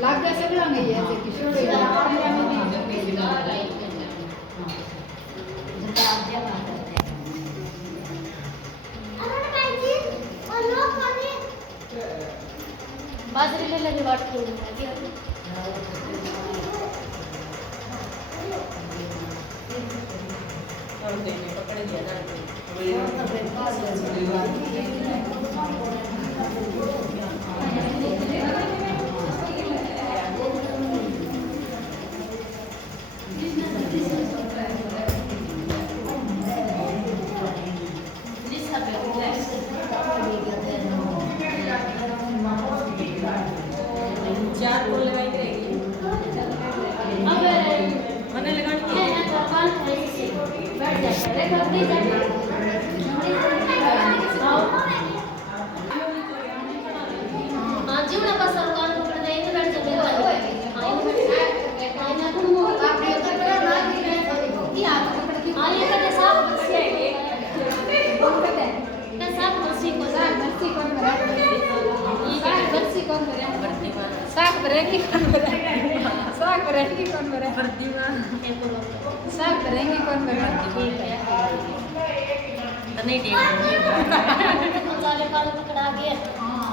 लागा सगळा नाही आहे किशोर बाजरी ले लगे वाट के पकड़ दिया ना चार बोल लगाई रहेगी अब मैंने लगानी है ना दुकान है बैठ जाता है कर दी जाती हां जी उन्हें बस दुकान को कर देंगे बैठ जाते हैं हां ना तुम आप ये कर रहा ना कि आप पकड़ के हां ये कहते साहब से कौन कहते हैं ना साहब मर्सी को कौन करा ये मर्सी कौन करा साग भरेंगे कौन भरे साग भरेंगे कौन भरे साग भरेंगे कौन भरे ठीक है नहीं ठीक मसाले पाल पकड़ा गया हां